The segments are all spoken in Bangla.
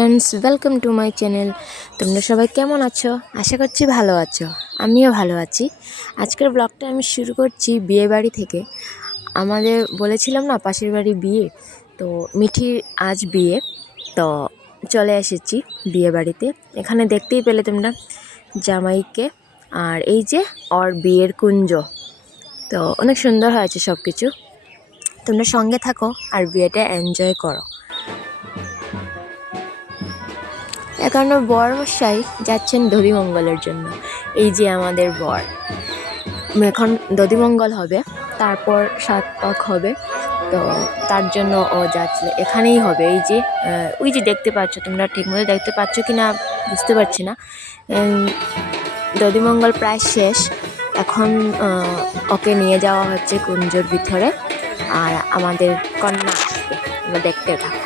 Friends, welcome to my channel. তোমরা সবাই কেমন আছো? আশা করছি ভালো আছো। আমিও ভালো আছি। আজকের ব্লগটা আমি শুরু করছি বিয়ে বাড়ি থেকে। আমাদের বলেছিলাম না পাশের বাড়ি বিয়ে, তো মিঠির আজ বিয়ে, তো চলে এসেছি বিয়ে বাড়িতে। এখানে দেখতেই পেলে তোমরা জামাইকে, আর এই যে ওর বিয়ের কুঞ্জ। তো অনেক সুন্দর হয়েছে সব কিছু। তোমরা সঙ্গে থাকো আর বিয়েটা এনজয় করো। এখন বরমশাই যাচ্ছেন দধিমঙ্গলের জন্য। এই যে আমাদের বর, এখন দধিমঙ্গল হবে, তারপর সাত পাক হবে। তো তার জন্য ও যাচ্ছে, এখানেই হবে। এই যে ওই যে দেখতে পাচ্ছ, তোমরা ঠিকমতো দেখতে পাচ্ছ কি না বুঝতে পারছি না। দধিমঙ্গল প্রায় শেষ। এখন ওকে নিয়ে যাওয়া হচ্ছে কুঞ্জর ভিতরে, আর আমাদের কন্যা আসবে। তোমরা দেখতে থাকো।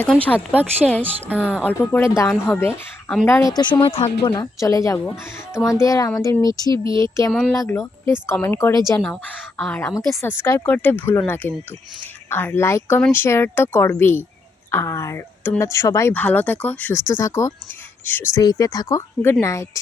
এখন সাত পাক শেষ, অল্প পরে দান হবে। আমরা আর এত সময় থাকবো না, চলে যাব। তোমাদের আমাদের মিঠির বিয়ে কেমন লাগলো প্লিজ কমেন্ট করে জানাও, আর আমাকে সাবস্ক্রাইব করতে ভুলো না কিন্তু, আর লাইক কমেন্ট শেয়ার তো করবেই। আর তোমরা সবাই ভালো থাকো, সুস্থ থাকো, সেফে থাকো। Good night.